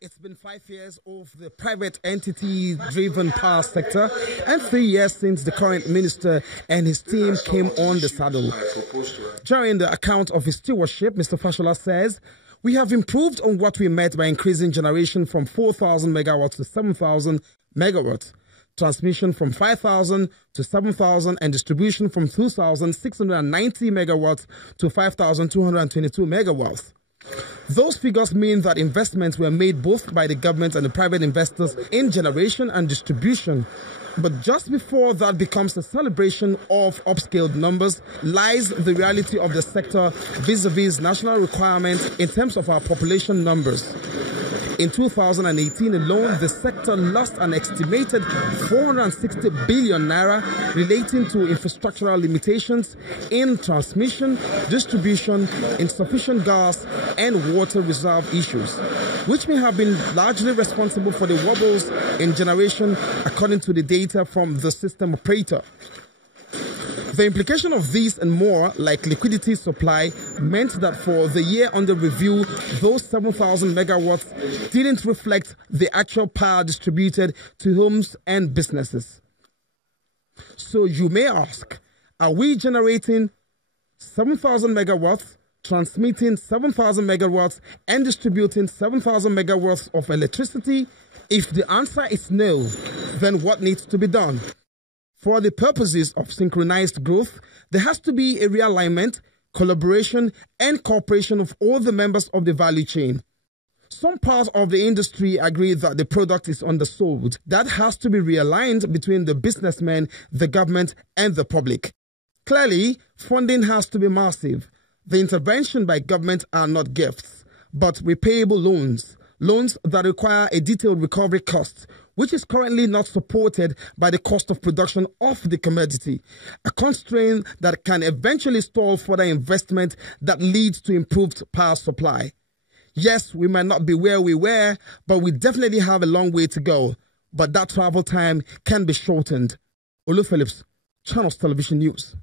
It's been 5 years of the private entity-driven power sector and 3 years since the current minister and his team came on the saddle. During the account of his stewardship, Mr. Fashola says, "We have improved on what we met by increasing generation from 4,000 megawatts to 7,000 megawatts, transmission from 5,000 to 7,000, and distribution from 2,690 megawatts to 5,222 megawatts. Those figures mean that investments were made both by the government and the private investors in generation and distribution. But just before that becomes a celebration of upscaled numbers lies the reality of the sector vis-a-vis national requirements in terms of our population numbers. In 2018 alone, the sector lost an estimated 460 billion naira relating to infrastructural limitations in transmission, distribution, insufficient gas, and water reserve issues, which may have been largely responsible for the wobbles in generation, according to the data from the system operator. The implication of these and more, like liquidity supply, meant that for the year under review, those 7,000 megawatts didn't reflect the actual power distributed to homes and businesses. So you may ask, are we generating 7,000 megawatts, transmitting 7,000 megawatts, and distributing 7,000 megawatts of electricity? If the answer is no, then what needs to be done? For the purposes of synchronized growth, there has to be a realignment, collaboration, and cooperation of all the members of the value chain. Some parts of the industry agree that the product is undersold. That has to be realigned between the businessmen, the government, and the public. Clearly, funding has to be massive. The intervention by government are not gifts, but repayable loans. Loans that require a detailed recovery cost, which is currently not supported by the cost of production of the commodity, a constraint that can eventually stall further investment that leads to improved power supply. Yes, we might not be where we were, but we definitely have a long way to go. But that travel time can be shortened. Olu Phillips, Channels Television News.